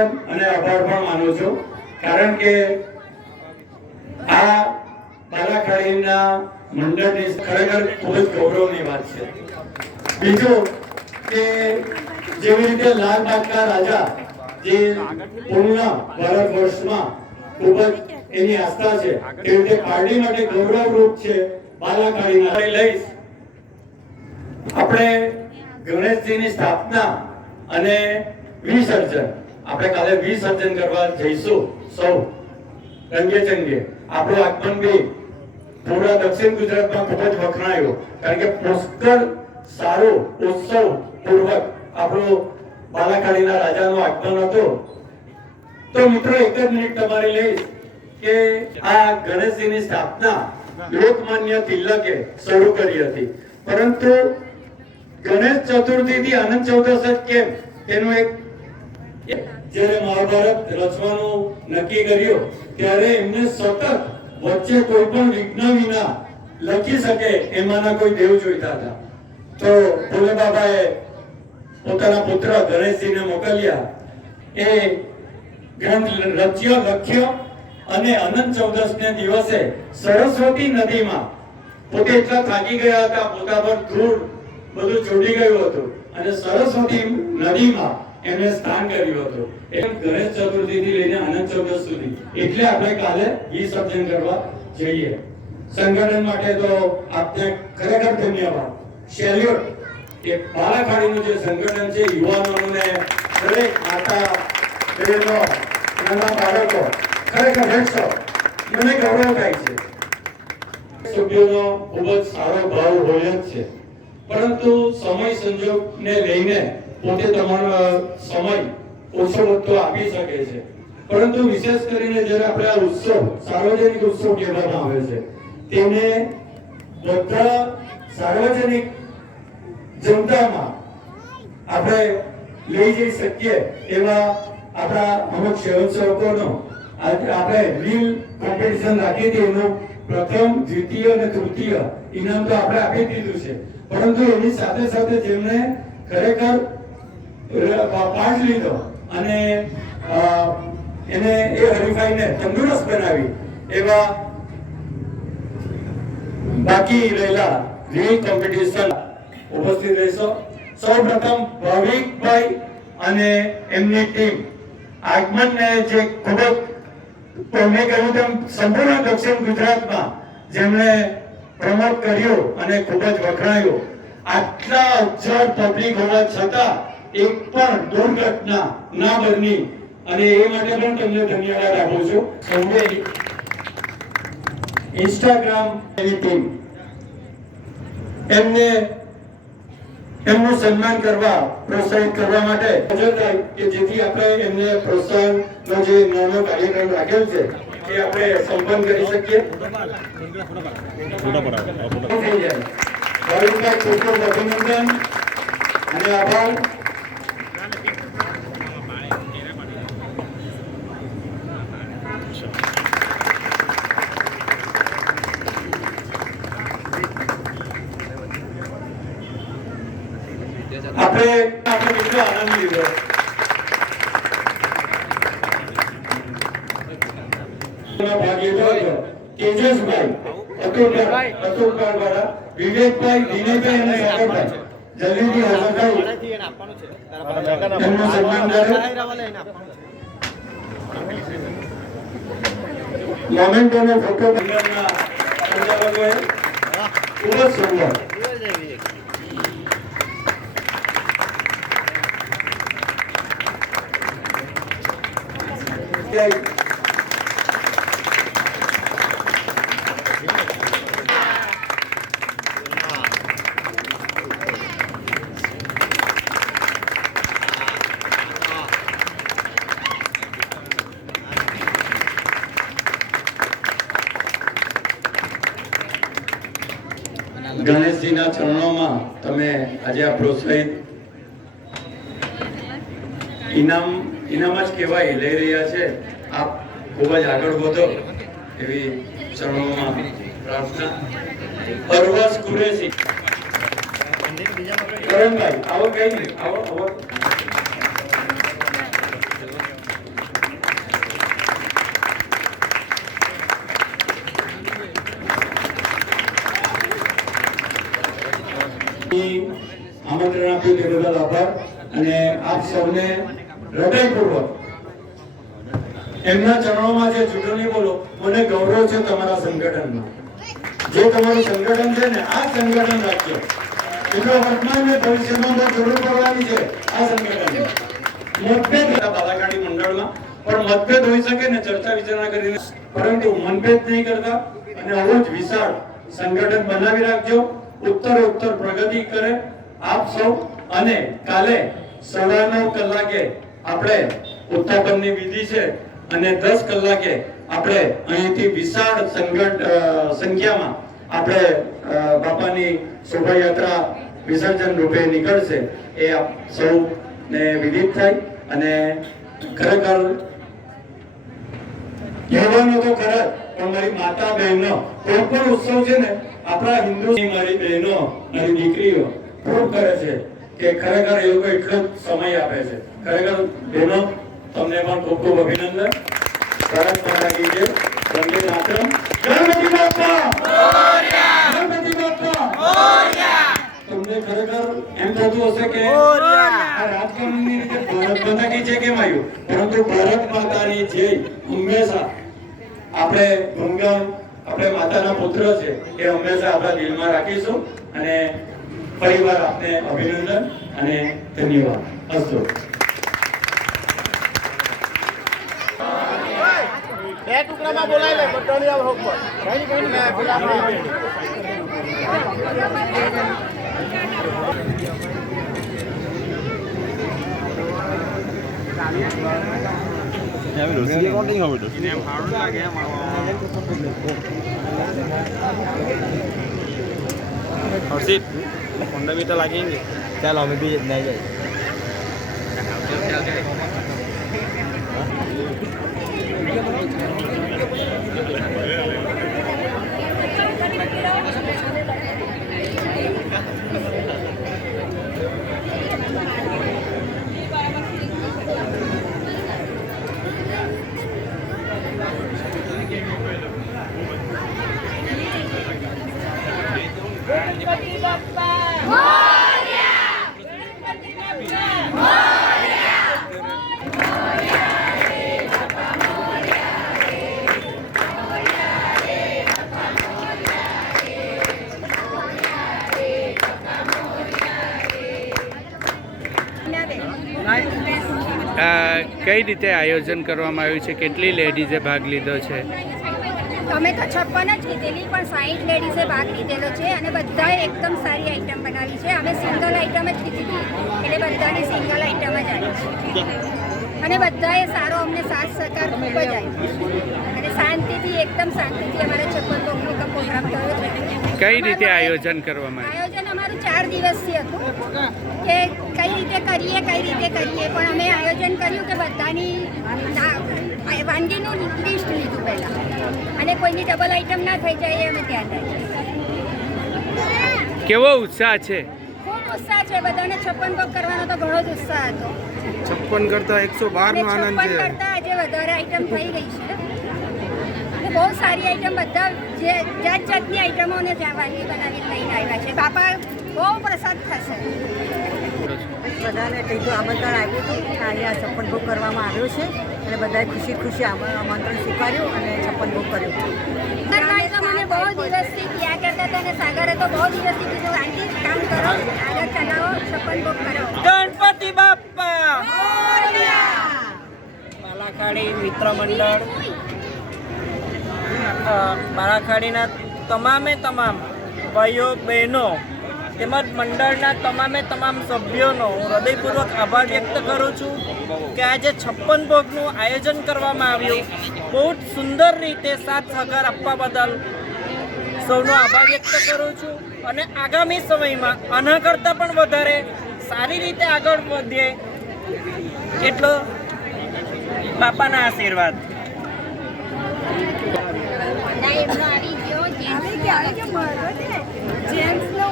અને આભાર પણ માનું છું. કારણ કે આ બાલાખાડીના મંડળની ખરેખર ખૂબ જ ગૌરવની વાત છે. બીજું કે જેવી રીતે લાલ બાગના રાજા જે પૂર્ણ ભારત વર્ષમાં ખૂબ જ એની આસ્થા છે એ રીતે પાર્ટી માટે ગૌરવરૂપ છે બાલાખાડીના. લઈશ. આપણે ગણેશજીની સ્થાપના અને વિસર્જન આપણે કાલે વિસર્જન કરવા જઈશું, સૌ. રંગે ચંગે. આપણું આગમન બી પૂરા દક્ષિણ ગુજરાતમાં ખૂબ જ વખણાયું. કારણ કે પુષ્કળ સારું ઉત્સવ પૂર્વક આપણું બાલાકાળીના રાજાનું આગમન હતું. તો મિત્રો, એક જ મિનિટ તમારી લઈશ કે આ ગણેશજીની સ્થાપના લોકમાન્ય તિલકે શરૂ કરી હતી. પરંતુ ગણેશ ચતુર્થી થી અનંત ચૌદશ કેમ? તેનું એક જ્યારે મહાભારત રચવાનું નક્કી કર્યું, ત્યારે એમને સતત વચ્ચે કોઈ પણ વિઘ્ન વિના લખી શકે એમાંના કોઈ દેવ જોઈતા હતા. તો ભોલે બાબાએ પોતાના પુત્ર ગણેશજીને મોકલ્યા. એ ગ્રંથ રચ્યો, લખ્યો અને અનંત ચૌદશને દિવસે સરસ્વતી નદીમાં પોતે એટલા થાકી ગયા હતા પોતા પર ધૂળ બધું છોડી ગયું હતું. અને સરસ્વતી નદીમાં એમને સ્નાન કર્યું હતું. એટલે ગણેશ ચતુર્થી થી લઈને અનંત ચૌદશ સુધી. એટલે આપણે કાલે વિસર્જન કરવા જઈએ. સંગઠન માટે તો આપને ખરેખર ધન્યવાદ. સેલ્યુટ કે બાલાખાડીનું જે સંગઠન છે, યુવાનોને દરેક માતા બહેનો, નાના બાળકો, ખરેખર હેડસો મને ગૌરવ થાય છે. સભ્યોનો ખૂબ જ સારો ભાવ હોય જ છે. પરંતુ સમય સંજોગને લઈને પોતે તમારો સમય ઓછો વધતો આપી શકે છે. પરંતુ વિશેષ કરીને જ્યારે આપણે આ ઉત્સવ, સાર્વજનિક ઉત્સવ કહેવામાં આવે છે, તેને બધા સાર્વજનિક જનતામાં આપણે લઈ જઈ શકીએ એવા આપણા અમુક સ્વયંસેવકોનો આપણે રીલ કોમ્પિટિશન રાખી હતી એનું પ્રથમ, દ્વિતીય અને તૃતીય ઇનામ તો આપણે આપી દીધું છે. પરંતુ એની સાથે સાથે જેમણે ખરેખર પાઠ લીધો અને એને એ હરીફાઈને તંદુરસ્ત બનાવી. એવા બાકી રહેલા રીલ કોમ્પિટિશન ઉપસ્થિત રહેશો. સૌપ્રથમ ભાવિકભાઈ અને એમની ટીમ આગમનને જે ખૂબ જ મેં કહ્યું તેમ સંપૂર્ણ દક્ષિણ ગુજરાતમાં જેમણે પ્રમોટ કર્યો અને ખૂબ જ વખણાયો. આટલા હજાર પબ્લિક હોવા છતાં એક પણ દુર્ઘટના ના બની. અને એ માટે પણ તમને ધન્યવાદ આપું છું. સૌને ઇન્સ્ટાગ્રામ એની ટીમ એમને એમનું સન્માન કરવા પ્રોત્સાહિત કરવા માટે કે જેથી આપણે એમને પ્રોત્સાહનનો જે નાનો કાર્યક્રમ રાખેલ છે એ આપણે સંપન્ન કરી શકીએ. થઈ જાય. અભિનંદન અને આભાર આપણે આપણે કેટલો આનંદ લીધો ભાગ લીધો હતો તેજસભાઈ અતુલભાઈ અતુલભાઈ વાળા વિવેકભાઈ વિનયભાઈ અને સાગરભાઈ જલ્દીથી હાજર થઈ એમનું સન્માન કરે મોમેન્ટોનો ફોટો ખૂબ જ સુંદર જય ગણેશજીના ચરણોમાં તમે આજે આ પ્રોત્સાહિત ઇનામ ઇનામ જ કહેવાય લઈ રહ્યા છે. આપ ખૂબ જ આગળ વધો એવી ચરણોમાં પ્રાર્થના. પરવાસ કુરેશી. કરણભાઈ આવો કઈ નહીં, આવો આવો. આમંત્રણ આપ્યું તે બદલ આભાર. અને આપ સૌને હૃદયપૂર્વક. એમના ચરણોમાં જે ચૂંટણી બોલો, મને ગૌરવ છે તમારા સંગઠનમાં. જે તમારું સંગઠન છે ને, આ સંગઠન રાખજો. એટલો વર્તમાન ને ભવિષ્યમાં બહુ જરૂર પડવાની છે આ સંગઠન મતભેદ હતા બાલાકાડી મંડળમાં, પણ મતભેદ હોઈ શકે ને ચર્ચા વિચારણા કરીને. પરંતુ મનભેદ નહીં કરતા અને આવું જ વિશાળ સંગઠન બનાવી રાખજો. ઉત્તર ઉત્તર પ્રગતિ કરે આપ સૌ અને કાલે સવા નવ કલાકે આપણે ઉત્થાપનની વિધિ છે અને દસ કલાકે આપણે અહીંથી વિશાળ સંખ્યામાં આપણે બાપાની શોભાયાત્રા વિસર્જન રૂપે નીકળશે. એ આપ સૌને વિદિત થાય અને ખરેખર કહેવાનું તો ખરા પણ મારી માતા બહેનો, કોઈ પણ ઉત્સવ છે ને, આપણા હિન્દુ મારી બહેનો, મારી દીકરીઓ ખૂબ કરે છે. કે ખરેખર એ લોકો એટલો સમય આપે છે. ખરેખર, બહેનો, તમને પણ ખૂબ ખૂબ અભિનંદન. સરસ માતા છે વંદે માતરમ ગણપતિ બાપ્પા! તમને ખરેખર એમ થતું હશે કે રાજકારણની રીતે ભારત માતા કી જય કેમ આવ્યું? પરંતુ ભારત માતાની જય હંમેશા આપણે ગુણગાન આપણે માતાના પુત્ર છે, એ હંમેશા આપણા દિલમાં રાખીશું અને ફરીવાર આપને અભિનંદન અને ધન્યવાદ. અસ્તુ. બે ટુકડામાં બોલાવી લે બધાની હોક પર. કઈ કઈ ને પેલામાં હર્ષિત પંદર મીટર લાગેંગે ચાલો અમે બી નહીં જાય કઈ રીતે આયોજન કરવામાં આવ્યું છે? કેટલી લેડીઝે ભાગ લીધો છે? અમે તો છપ્પન જ લીધેલી પણ સાઈઠ લેડીઝે ભાગ લીધેલો છે અને બધાએ એકદમ સારી આઈટમ બનાવી છે. અમે સિંગલ આઈટમ જ લીધી એટલે બધાની સિંગલ આઈટમ જ આવી છે. અને બધાએ સારો અમને સાથ સહકાર ખૂબ જ આપ્યો અને શાંતિથી એકદમ શાંતિથી અમારે છપ્પન ભોગનો પ્રોગ્રામ થયો છે. કઈ રીતે આયોજન કરવામાં આયોજન અમારું ચાર દિવસથી હતું કે કઈ રીતે કરીએ કઈ રીતે કરીએ. પણ અમે આયોજન કર્યું કે બધાની વાનગીનું લિસ્ટ લીધું પહેલાં. અને કોઈની ડબલ આઈટમ ના થઈ જાય એ અમે ત્યાં રાખીએ કેવો ઉત્સાહ છે? ખૂબ ઉત્સાહ છે. બધાને છપ્પન ભોગ કરવાનો તો ઘણો જ ઉત્સાહ હતો. છપ્પન કરતા એકસો કરતાં આજે વધારે આઈટમ થઈ ગઈ છે. બહુ સારી આઈટમ બધા જે જાત જાતની આઈટમોને વાનગી બનાવીને લઈને આવ્યા છે. બાપા બહુ પ્રસાદ થશે. બધાને કીધું આમંત્રણ આવ્યું હતું કે અહીંયા છપ્પન ભોગ કરવામાં આવ્યો છે અને બધાએ ખુશી ખુશી આમ- આમંત્રણ સ્વીકાર્યું અને છપ્પન ભોગ કર્યું. સરકારે તો મને બહુ દિવસથી ક્યાં કરતા હતા અને સાગરે તો બહુ દિવસથી કીધું આંટી કામ કરો આગળ ચલાવો છપ્પન ભોગ કરો. ગણપતિ બાપ્પા! બાલાખાડી મિત્ર મંડળ. બાલાખાડીના તમામે તમામ ભાઈઓ બહેનો તેમજ મંડળના તમામે તમામ સભ્યોનો હું હૃદયપૂર્વક આભાર વ્યક્ત કરું છું કે આજે છપ્પન ભોગનું આયોજન કરવામાં આવ્યું. બહુ જ સુંદર રીતે સાથ સહકાર આપવા બદલ સૌનો આભાર વ્યક્ત કરું છું. અને આગામી સમયમાં આના કરતાં પણ વધારે સારી રીતે આગળ વધીએ એટલો બાપાના આશીર્વાદ. આવી ગયો જેન્ટ્સનો